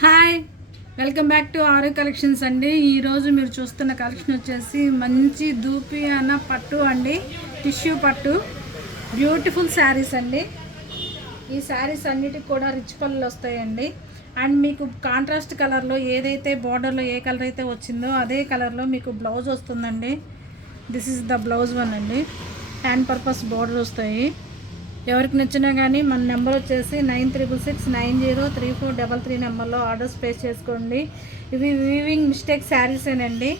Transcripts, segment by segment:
Hi, welcome back to ఆరు collections అండి. ఈరోజు మీరు చూస్తున్న కలెక్షన్ వచ్చేసి మంచి దూపియానా పట్టు అండి, టిష్యూ పట్టు, బ్యూటిఫుల్ శారీస్ అండి. ఈ శారీస్ అన్నిటికి కూడా రిచ్ పళ్ళు వస్తాయండి. అండ్ మీకు కాంట్రాస్ట్ కలర్లో ఏదైతే బార్డర్లో ఏ కలర్ అయితే వచ్చిందో అదే కలర్లో మీకు బ్లౌజ్ వస్తుందండి. This is the blouse one అండి. హ్యాండ్ పర్పస్ బార్డర్ వస్తాయి. ఎవరికి నచ్చినా కానీ మన నెంబర్ వచ్చేసి 9669034333 నెంబర్లో ఆర్డర్స్ ప్లేస్ చేసుకోండి. ఇవి వీవింగ్ మిస్టేక్ శారీసేనండి.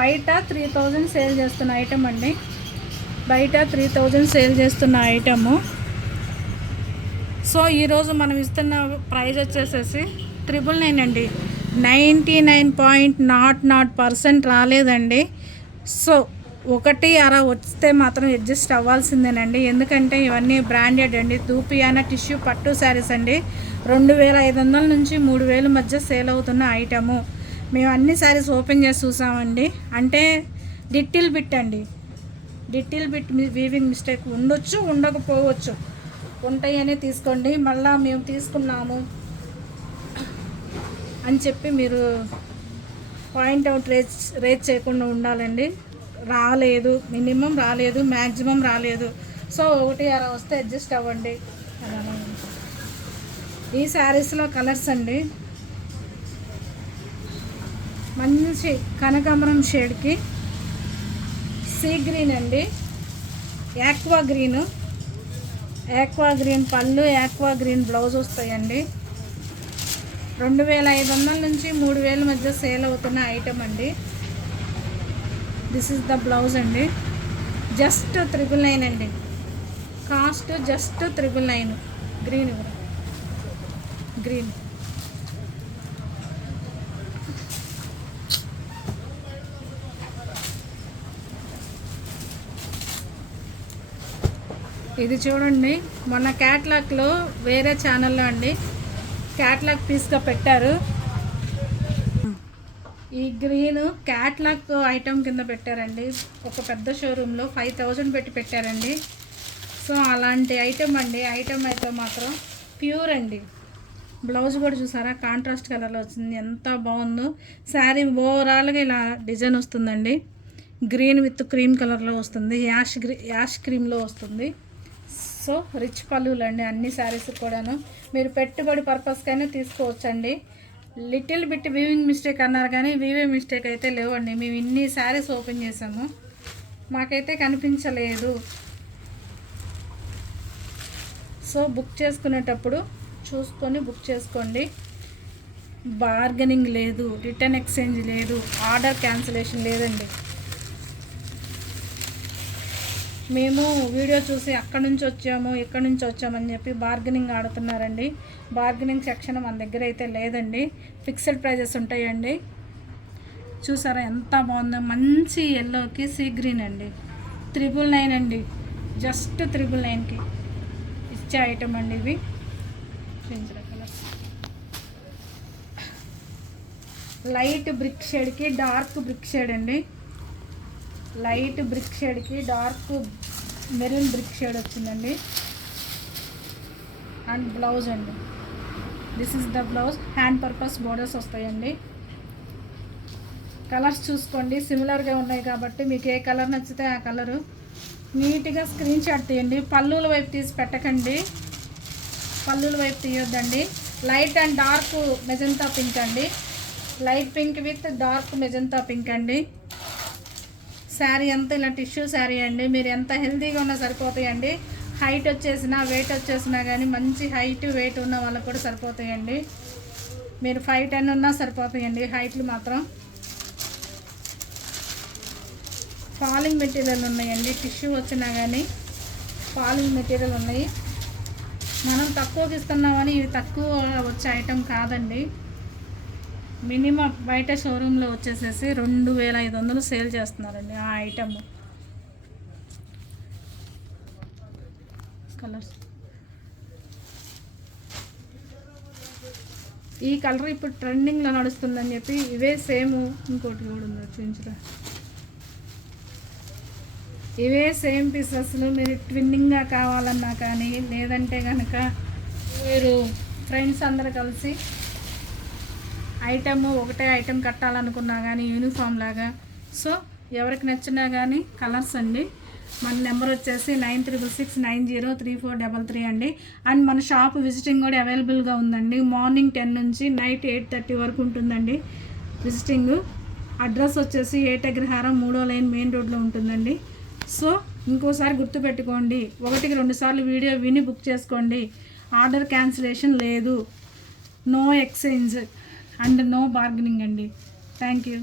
బయట 3000 సేల్ చేస్తున్న ఐటమ్ అండి. బయట 3000 సేల్ చేస్తున్న ఐటము. సో ఈరోజు మనం ఇస్తున్న ప్రైస్ వచ్చేసేసి 999 అండి. 99.00% రాలేదండి. సో ఒకటి అలా వస్తే మాత్రం అడ్జస్ట్ అవ్వాల్సిందేనండి. ఎందుకంటే ఇవన్నీ బ్రాండెడ్ అండి. దూపియానా టిష్యూ పట్టు శారీస్ అండి. 2500 నుంచి 3000 మధ్య సేల్ అవుతున్న ఐటము. మేము అన్ని శారీస్ ఓపెన్ చేసి చూసామండి. అంటే లిటిల్ బిట్ అండి, లిటిల్ బిట్ వీవింగ్ మిస్టేక్ ఉండొచ్చు, ఉండకపోవచ్చు. ఉంటాయనే తీసుకోండి. మళ్ళీ మేము తీసుకున్నాము అని చెప్పి మీరు పాయింట్ అవుట్ రేట్ చేయకుండా ఉండాలండి. రాలేదు, మినిమం రాలేదు, మ్యాక్సిమం రాలేదు. సో ఒకటి అలా వస్తే అడ్జస్ట్ అవ్వండి. ఈ శారీస్లో కలర్స్ అండి. మంచి కనకాంబరం షేడ్కి సీ గ్రీన్ అండి, యాక్వా గ్రీన్ పళ్ళు, యాక్వా గ్రీన్ బ్లౌజ్ వస్తాయండి. 2500 నుంచి 3000 మధ్య సేల్ అవుతున్న ఐటమ్ అండి. దిస్ ఇస్ ద బ్లౌజ్ అండి. జస్ట్ 999 అండి. Cost just 999. గ్రీన్ ఇది చూడండి. మొన్న క్యాట్లాగ్లో వేరే ఛానల్లో అండి క్యాట్లాగ్ పీస్గా పెట్టారు. ఈ గ్రీన్ క్యాట్లాగ్ ఐటమ్ కింద పెట్టారండి. ఒక పెద్ద షోరూంలో 5000 పెట్టి పెట్టారండి. సో అలాంటి ఐటమ్ అండి. ఐటమ్ అయితే మాత్రం ప్యూర్ అండి. బ్లౌజ్ కూడా చూసారా, కాంట్రాస్ట్ కలర్లో వచ్చింది, ఎంత బాగుందో. శారీ ఓవరాల్గా ఇలా డిజైన్ వస్తుందండి. గ్రీన్ విత్ క్రీమ్ కలర్లో వస్తుంది, యాష్ క్రీమ్లో వస్తుంది. సో రిచ్ పళ్ళులు అండి అన్ని శారీస్ కూడాను. మీరు పెట్టుబడి పర్పస్కైనా తీసుకోవచ్చండి. లిటిల్ బిట్ వీవింగ్ మిస్టేక్ అన్నారు కానీ వీవింగ్ మిస్టేక్ అయితే లేవండి. మేము ఇన్ని శారీస్ ఓపెన్ చేసాము, మాకైతే కనిపించలేదు. సో బుక్ చేసుకునేటప్పుడు చూసుకొని బుక్ చేసుకోండి. బార్గెనింగ్ లేదు, రిటర్న్ ఎక్స్చేంజ్ లేదు, ఆర్డర్ క్యాన్సిలేషన్ లేదండి. మేము వీడియో చూసి అక్కడి నుంచి వచ్చాము, ఇక్కడి నుంచి వచ్చామని చెప్పి బార్గెనింగ్ ఆడుతున్నారండి. బార్గెనింగ్ సెక్షన్ మన దగ్గర అయితే లేదండి. ఫిక్స్డ్ ప్రైజెస్ ఉంటాయండి. చూసారా ఎంత బాగుందో, మంచి ఎల్లోకి సీ గ్రీన్ అండి. 999 అండి. జస్ట్ 999కి ఇచ్చే ఐటమ్ అండి. ఇవి కలర్స్ లైట్ బ్రిక్ షేడ్కి డార్క్ బ్రిక్ షేడ్ అండి. లైట్ బ్రిక్ షేడ్కి డార్క్ మెరూన్ బ్రిక్ షేడ్ వచ్చిందండి. అండ్ బ్లౌజ్ అండి. This is the blouse. Hand purpose borders వస్తాయండి. కలర్స్ చూసుకోండి, సిమిలర్గా ఉన్నాయి కాబట్టి మీకు ఏ కలర్ నచ్చితే ఆ కలరు నీట్గా స్క్రీన్ షాట్ తీయండి. పళ్ళుల వైపు తీసి పెట్టకండి, పళ్ళుల వైపు తీయొద్దండి. Light and dark magenta pink అండి. Light pink with dark magenta pink అండి. శారీ అంతా ఇలా టిష్యూ శారీ అండి. మీరు ఎంత హెల్తీగా ఉన్నా సరిపోతాయండి. హైట్ వచ్చేసినా వెయిట్ వచ్చేసినా కానీ మంచి హైట్ వెయిట్ ఉన్న వాళ్ళకు కూడా సరిపోతాయండి. మీరు 5'10" ఉన్నా సరిపోతాయండి హైట్లు మాత్రం. ఫాలింగ్ మెటీరియల్ ఉన్నాయండి. టిష్యూ వచ్చినా కానీ ఫాలింగ్ మెటీరియల్ ఉన్నాయి. మనం తక్కువకి ఇస్తున్నామని ఇవి తక్కువ వచ్చే ఐటమ్ కాదండి. మినిమం బయట షోరూంలో వచ్చేసేసి 2500 సేల్ చేస్తున్నారండి ఆ ఐటమ్. కలర్స్ ఈ కలర్ ఇప్పుడు ట్రెండింగ్లో నడుస్తుందని చెప్పి ఇవే సేమ్ ఇంకోటి కూడా ఉంది చూపించరా. ఇవే సేమ్ పీసెస్లు మీరు ట్విన్నింగ్గా కావాలన్నా కానీ, లేదంటే కనుక మీరు ఫ్రెండ్స్ అందరూ కలిసి ఐటమ్ ఒకటే ఐటమ్ కట్టాలనుకున్నా కానీ యూనిఫామ్ లాగా. సో ఎవరికి నచ్చినా కానీ కలర్స్ అండి. మన నెంబర్ వచ్చేసి 9366903433 అండి. అండ్ మన షాప్ విజిటింగ్ కూడా అవైలబుల్గా ఉందండి. మార్నింగ్ 10 నుంచి నైట్ 8:30 వరకు ఉంటుందండి విజిటింగ్. అడ్రస్ వచ్చేసి ఏటగ్రహారం 3వ లైన్ మెయిన్ రోడ్లో ఉంటుందండి. సో ఇంకోసారి గుర్తుపెట్టుకోండి, 1-2 సార్లు వీడియో విని బుక్ చేసుకోండి. ఆర్డర్ క్యాన్సిలేషన్ లేదు, no exchange and no bargaining అండి. Thank you.